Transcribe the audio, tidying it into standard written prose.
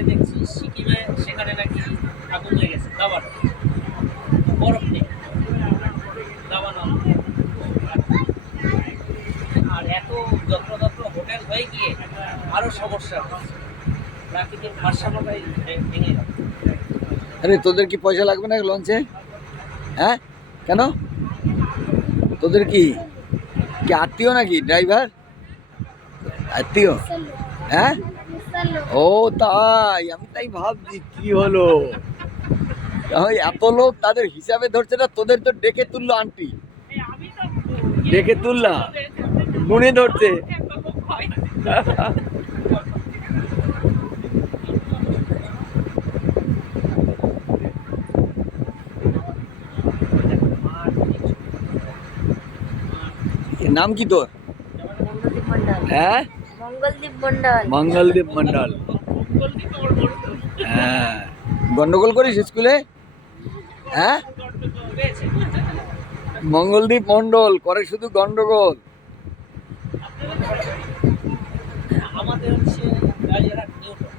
নেপালে দেখছি, সিকিমে সেখানে নাকি আগুন হয়ে গেছে, দাবান বরফ নেই, দাবান আর এত যত্র যত্র হোটেল হয়ে গিয়ে আরো সমস্যা হচ্ছে, প্রাকৃতিক ভারসাম্যটাই ভেঙে গেল। আরে তোদের কি পয়সা লাগবে না লঞ্চে? হ্যাঁ, কেন? তোদের কি কি আত্মীয় নাকি ড্রাইভার? আত্মীয়? হ্যাঁ, ও তাই, আমি তাই ভাবছি কি হলো। ওই এত লোক তাদের হিসাবে ধরছে না, তোদের তো ডেকে তুললো আন্টি, ডেকে তুললা গুনে ধরছে। নাম কি তোর? মঙ্গলদীপ মন্ডল। হ্যাঁ, মঙ্গলদীপ মন্ডল। মঙ্গলদীপ মন্ডল। হ্যাঁ, গন্ডগোল করিস স্কুলে? হ্যাঁ, মঙ্গলদীপ মন্ডল করে শুধু গন্ডগোল। আমাদের হচ্ছে গাড়িঘোড়া নিয়ন্ত্রণ